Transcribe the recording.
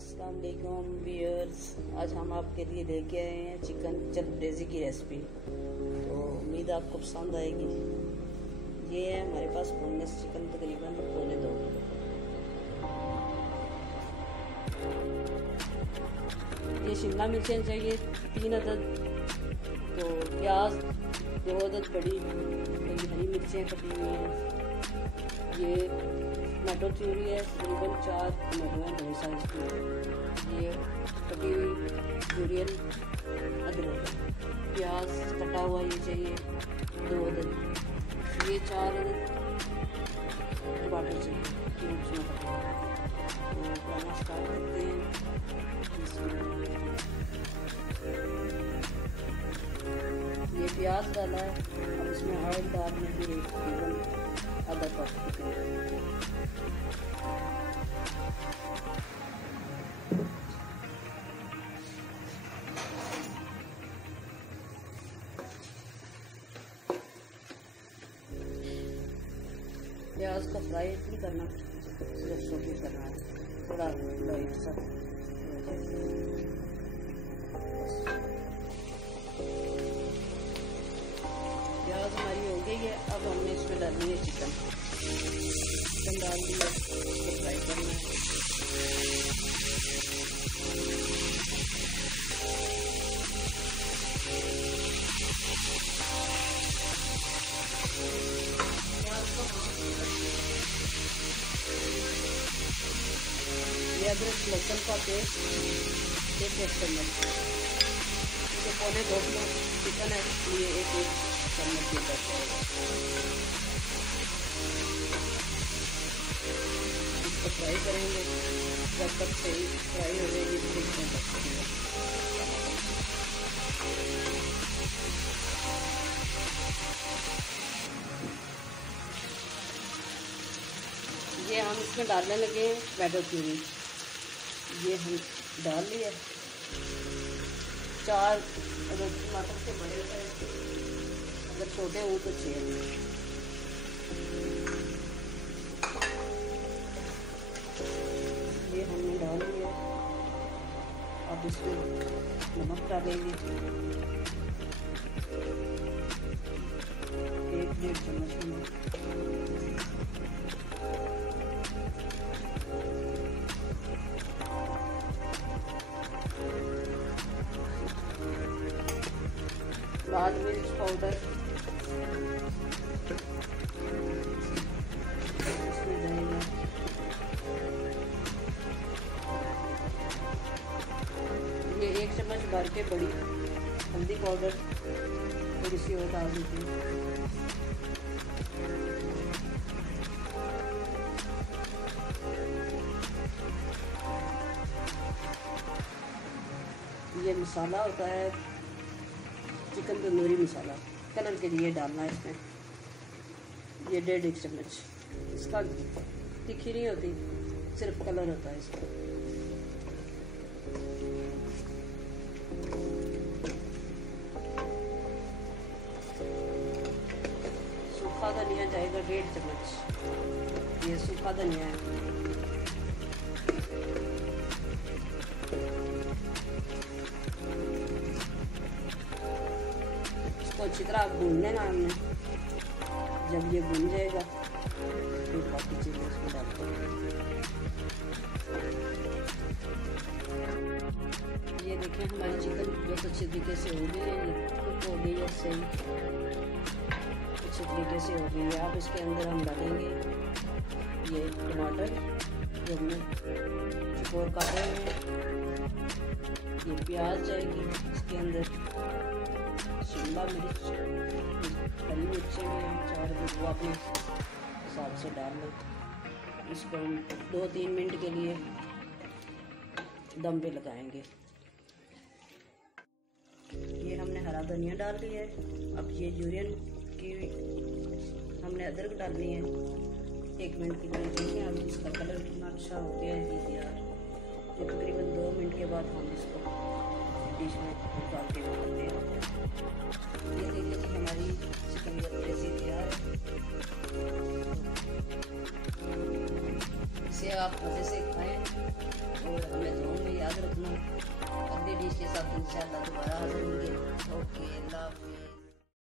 अस्सलाम वालेकुम व्यूअर्स, आज हम आपके लिए लेके आए हैं चिकन जलबरेज़ी की रेसिपी। तो उम्मीद आपको पसंद आएगी। ये है हमारे पास बोनलेस चिकन, तकरीबन 1.25 किलो। ये शिमला मिर्चें चाहिए 3 अदद, तो प्याज 2 अदद बड़ी, हरी मिर्चें कटी हुई हैं। ये टमाटो प्यूरी है, तकरीबन 4 टमाटो हैं बड़े साइज की। ये कटी हुई जुरियन अदरक, प्याज कटा हुआ ये चाहिए 2 अदद। ये 4 अदद टमाटर चाहिए क्यूब्स में कटे हुए। तो बनाना स्टार्ट करते हैं। ये प्याज डाला है, अब इसमें ऑयल डालने की तकरीबन आधा कप। प्याज को फ्राई नहीं करना, सिर्फ सोटे करना है, थोड़ा लाइट सा। प्याज हमारी हो गई है, अब हमने इसमें डालनी है चिकन डाल दिया, इसको फ्राई करना है। ये अदरक लहसुन का पेस्ट 1 चम्मच, जो 1.25 किलो चिकन है, इसलिए 1 चम्मच ये डल जाएगा। इसको फ्राई करेंगे जब तक सही फ्राई हो जाएगी, तो इसमें ये हम इसमें डालने लगे हैं टमाटो प्यूरी। ये हम डाल लिया 4 अगर टमाटर से बड़े हैं, अगर छोटे हो तो 6। ये हमने डाल लिया। अब इसमें नमक डालेंगे 1-1.5 चम्मच नमक। लाल मिर्च पाउडर इसमें जाएगा। ये 1 चम्मच भर के बड़ी हल्दी पाउडर, थोड़ी सी और डाल देती हूँ। ये मसाला होता है चिकन तंदूरी मसाला, कलर के लिए डालना है इसमें। ये 1.5 चम्मच, इसका तीखी नहीं होती, सिर्फ कलर होता है इसका। सूखा धनिया जाएगा 1.5 चम्मच, ये सूखा धनिया है। इसको अच्छी तरह भून लेना हमने। जब ये भून जाएगा फिर बाकी चीज़ें इसमें डालते हैं। ये देखें हमारी चिकन बहुत अच्छे तरीके से हो गई है, ये कुक हो गई है, सही अच्छे तरीके से हो गई है। अब इसके अंदर हम डालेंगे ये टमाटर जो हमने चुकोर काटे हुए हैं। ये प्याज जाएगी इसके अंदर, शिमला मिर्च, हरी मिर्चें भी हैं 4, वो अपने हिसाब से डाल लें। इसको हम 2-3 मिनट के लिए दम पे लगाएंगे। ये हमने हरा धनिया डाल लिया है। अब ये जुरियन की हमने अदरक डालनी है 1 मिनट के लिए। देखें अब इसका कलर कितना अच्छा हो गया है यार। ये तकरीबन 2 मिनट के बाद हम इसको डिश में निकाल के बनाते हैं। ये देखिए कि हमारी चिकन जलबरेज़ी तैयार है। इसे आप मज़े से खाएं और हमें याद रखना। अगली डिश के साथ इंशाल्लाह दोबारा हाजिर होंगे।